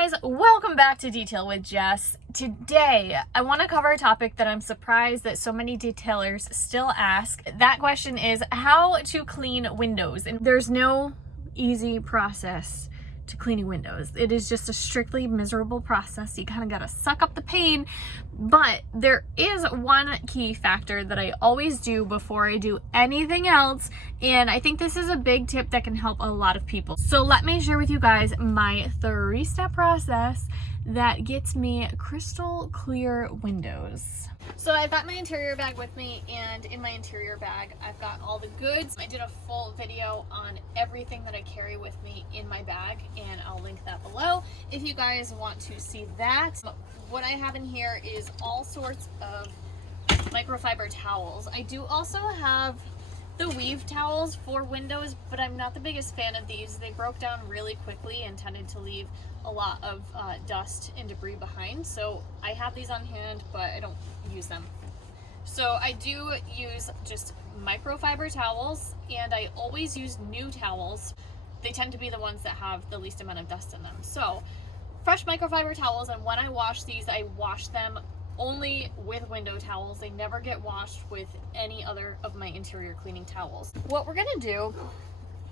guys, welcome back to Detail with Jess. Today, I want to cover a topic that I'm surprised that so many detailers still ask. That question is how to clean windows. And there's no easy process to cleaning windows. It is just a strictly miserable process. You kind of got to suck up the pain. But there is one key factor that I always do before I do anything else. And I think this is a big tip that can help a lot of people. So let me share with you guys my 3-step process that gets me crystal clear windows. So I've got my interior bag with me, and in my interior bag I've got all the goods. I did a full video on everything that I carry with me in my bag, and I'll link that below if you guys want to see that. What I have in here is all sorts of microfiber towels. I do also have the weave towels for windows, but I'm not the biggest fan of these. They broke down really quickly and tended to leave a lot of dust and debris behind. So I have these on hand, but I don't use them. So I do use just microfiber towels, and I always use new towels. They tend to be the ones that have the least amount of dust in them. So fresh microfiber towels, and when I wash these, I wash them only with window towels. They never get washed with any other of my interior cleaning towels. What we're gonna do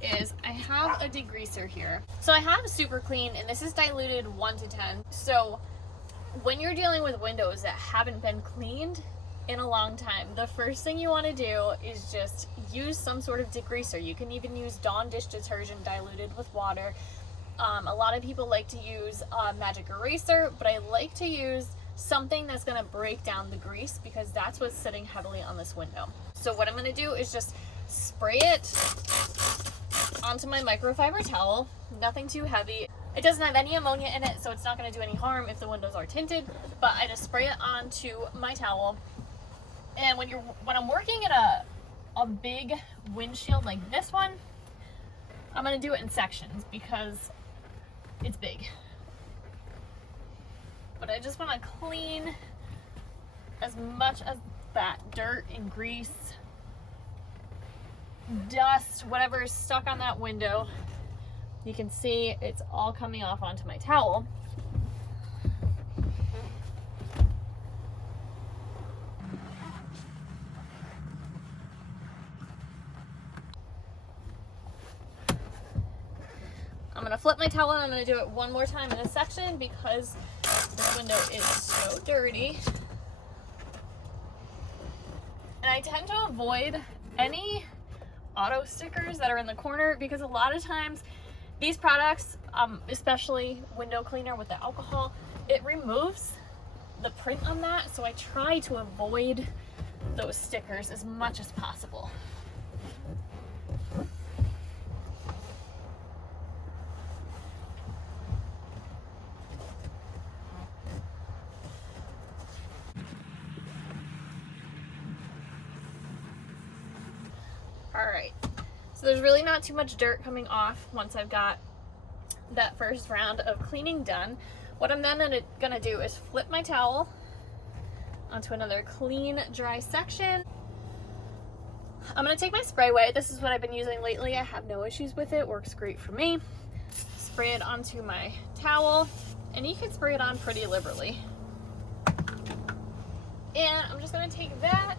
is I have a degreaser here. So I have Super Clean, and this is diluted 1 to 10. So when you're dealing with windows that haven't been cleaned in a long time, the first thing you want to do is just use some sort of degreaser. You can even use Dawn dish detergent diluted with water. A lot of people like to use magic eraser, but I like to use something that's going to break down the grease, because that's what's sitting heavily on this window. So what I'm going to do is just spray it onto my microfiber towel. Nothing too heavy. It doesn't have any ammonia in it, so it's not going to do any harm if the windows are tinted, but I just spray it onto my towel. And when I'm working in a big windshield like this one, I'm going to do it in sections because it's big. But I just want to clean as much of that dirt and grease, dust, whatever is stuck on that window. You can see it's all coming off onto my towel. I'm going to flip my towel, and I'm going to do it one more time in a section because this window is so dirty. And I tend to avoid any auto stickers that are in the corner, because a lot of times these products, especially window cleaner with the alcohol, it removes the print on that. So I try to avoid those stickers as much as possible. Alright, so there's really not too much dirt coming off once I've got that first round of cleaning done. What I'm then gonna do is flip my towel onto another clean, dry section. I'm gonna take my spray weight. This is what I've been using lately. I have no issues with it, works great for me. Spray it onto my towel, and you can spray it on pretty liberally. And I'm just gonna take that,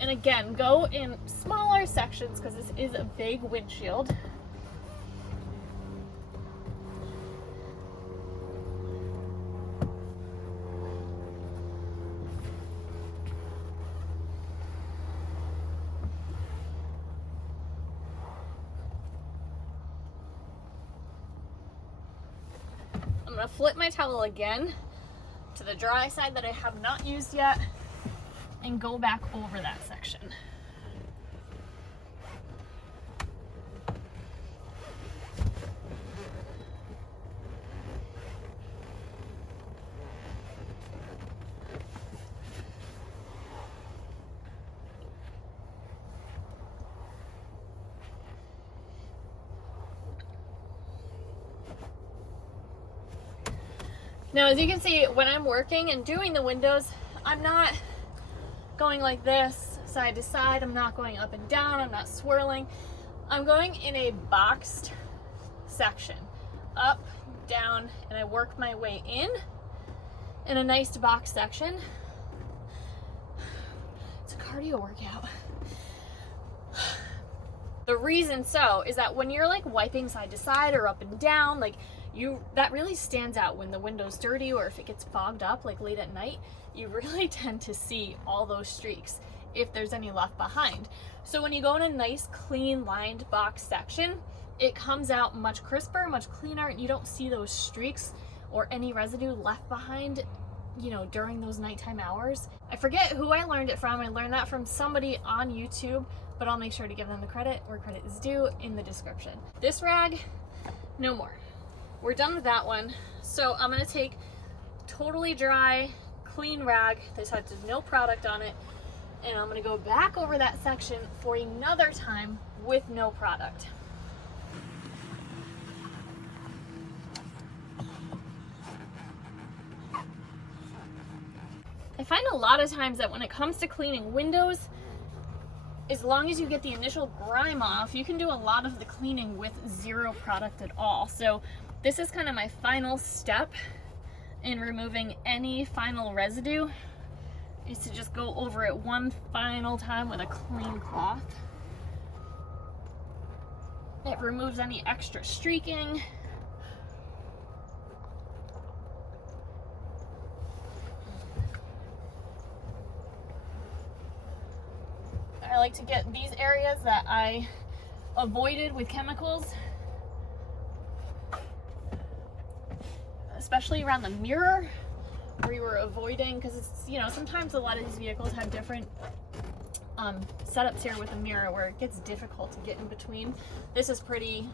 and again, go in smaller sections because this is a big windshield. I'm going to flip my towel again to the dry side that I have not used yet, and go back over that section. Now, as you can see, when I'm working and doing the windows, I'm not going like this, side to side. I'm not going up and down. I'm not swirling. I'm going in a boxed section. Up, wipe down and I work my way in a nice box section. It's a cardio workout. The reason so is that when you're like wiping side to side or up and down, like that really stands out when the window's dirty, or if it gets fogged up like late at night, you really tend to see all those streaks if there's any left behind. So when you go in a nice clean lined box section, it comes out much crisper, much cleaner, and you don't see those streaks or any residue left behind, you know, during those nighttime hours. I forget who I learned it from. I learned that from somebody on YouTube, but I'll make sure to give them the credit where credit is due in the description. This rag, no more. We're done with that one. So I'm gonna take totally dry, clean rag. This has no product on it. And I'm gonna go back over that section for another time with no product. I find a lot of times that when it comes to cleaning windows, as long as you get the initial grime off, you can do a lot of the cleaning with zero product at all. So this is kind of my final step in removing any final residue, is to just go over it one final time with a clean cloth. It removes any extra streaking. I like to get these areas that I avoided with chemicals, especially around the mirror where you were avoiding, because it's, you know, sometimes a lot of these vehicles have different setups here with the mirror where it gets difficult to get in between. This is pretty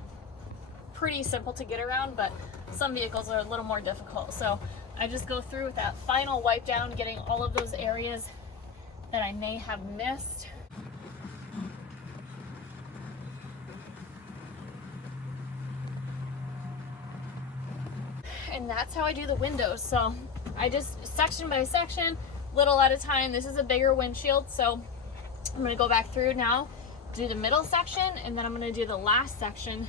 simple to get around, but some vehicles are a little more difficult. So I just go through with that final wipe down, getting all of those areas that I may have missed. And that's how I do the windows. So I just section by section, little at a time. This is a bigger windshield, so I'm gonna go back through now, do the middle section, and then I'm gonna do the last section.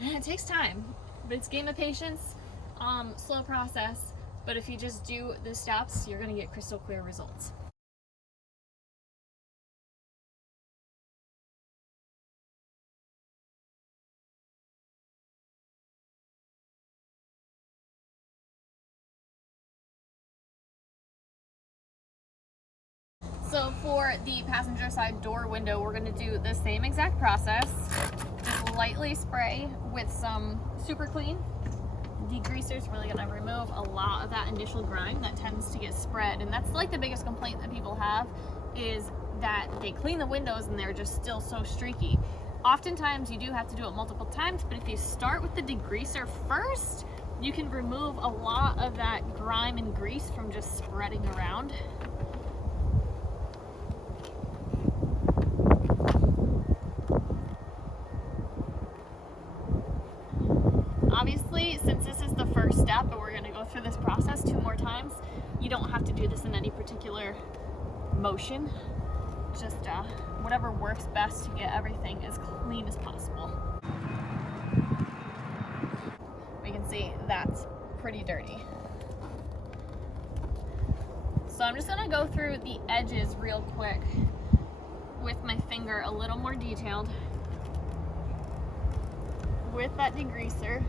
And it takes time, but it's a game of patience, slow process. But if you just do the steps, you're gonna get crystal clear results. So for the passenger side door window, we're going to do the same exact process. Just lightly spray with some super clean. Degreaser is really going to remove a lot of that initial grime that tends to get spread. And that's like the biggest complaint that people have, is that they clean the windows and they're just still so streaky. Oftentimes you do have to do it multiple times, but if you start with the degreaser first, you can remove a lot of that grime and grease from just spreading around. Obviously, since this is the first step and we're going to go through this process 2 more times, you don't have to do this in any particular motion. Just whatever works best to get everything as clean as possible. We can see that's pretty dirty. So I'm just going to go through the edges real quick with my finger, a little more detailed, with that degreaser.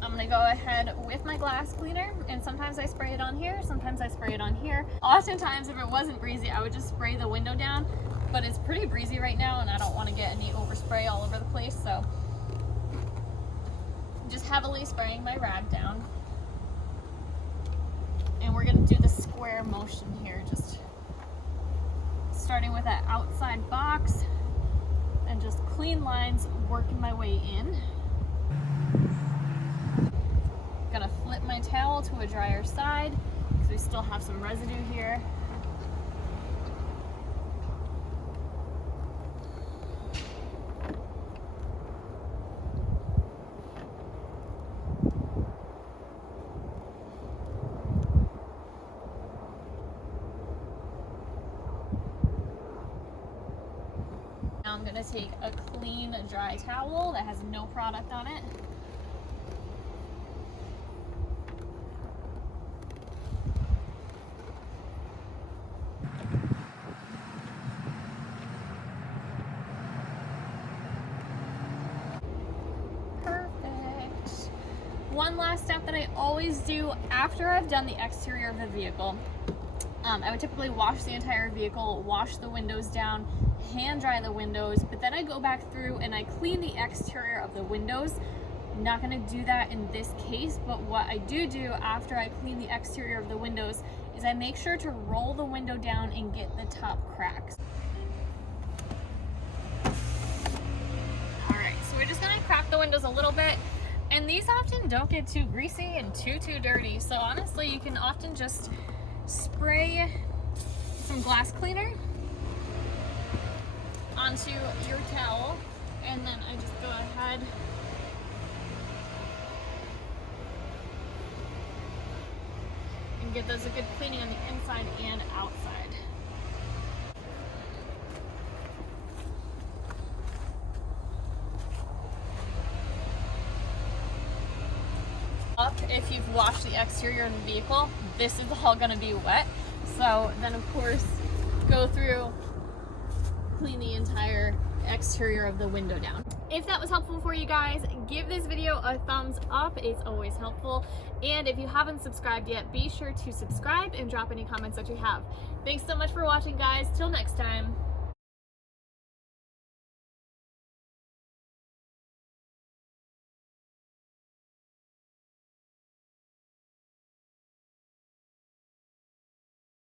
I'm gonna go ahead with my glass cleaner, and sometimes I spray it on here, sometimes I spray it on here. Oftentimes, if it wasn't breezy, I would just spray the window down, but it's pretty breezy right now and I don't want to get any overspray all over the place, so just heavily spraying my rag down. And we're gonna do the square motion here, just starting with that outside box and just clean lines, working my way in. Gonna flip my towel to a drier side because we still have some residue here. I'm gonna take a clean, dry towel that has no product on it. One last step that I always do after I've done the exterior of the vehicle, I would typically wash the entire vehicle, wash the windows down, hand dry the windows, but then I go back through and I clean the exterior of the windows. I'm not going to do that in this case, but what I do after I clean the exterior of the windows is I make sure to roll the window down and get the top cracks. Alright, so we're just going to crack the windows a little bit. And these often don't get too greasy and too dirty. So honestly, you can often just spray some glass cleaner onto your towel. And then I just go ahead and give those a good cleaning on the inside and outside. If you've washed the exterior of the vehicle, this is all going to be wet. So then of course go through, clean the entire exterior of the window down. If that was helpful for you guys, give this video a thumbs up. It's always helpful. And if you haven't subscribed yet, be sure to subscribe and drop any comments that you have. Thanks so much for watching, guys. Till next time.